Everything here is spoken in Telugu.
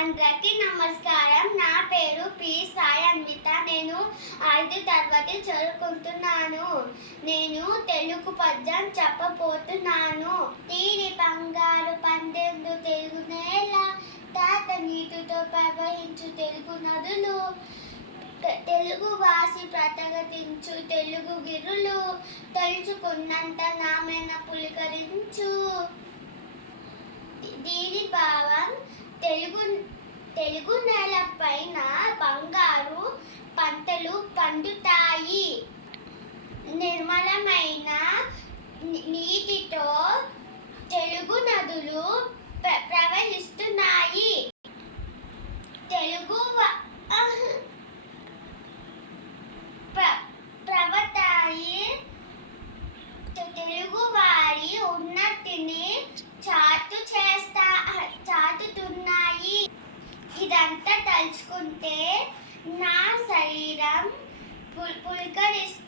అందరికీ నమస్కారం. నా పేరు పి సాయి అన్విత. నేను 5వ తరగతి చదువుకుంటున్నాను. నేను తెలుగు పద్యం చెప్పబోతున్నాను. తీరి బంగారు పందెందు తెలుగు నేల, తాత నీటితో ప్రవహించు తెలుగు నదులు, తెలుగు వాసి ప్రతగతించు తెలుగు గిరులు, తలుచుకున్నంత నామెన పులికరించు. దీని భావం తెలుగు నేల పైన బంగారు పంటలు పండుతాయి. నిర్మలమైన నీటితో తెలుగు నదులు ప్రవహిస్తున్నాయి. తెలుగు వారి ఉన్నతిని చాటుతున్నాయి. ఇదంతా తలుచుకుంటే నా శరీరం పులకరిస్తుంది.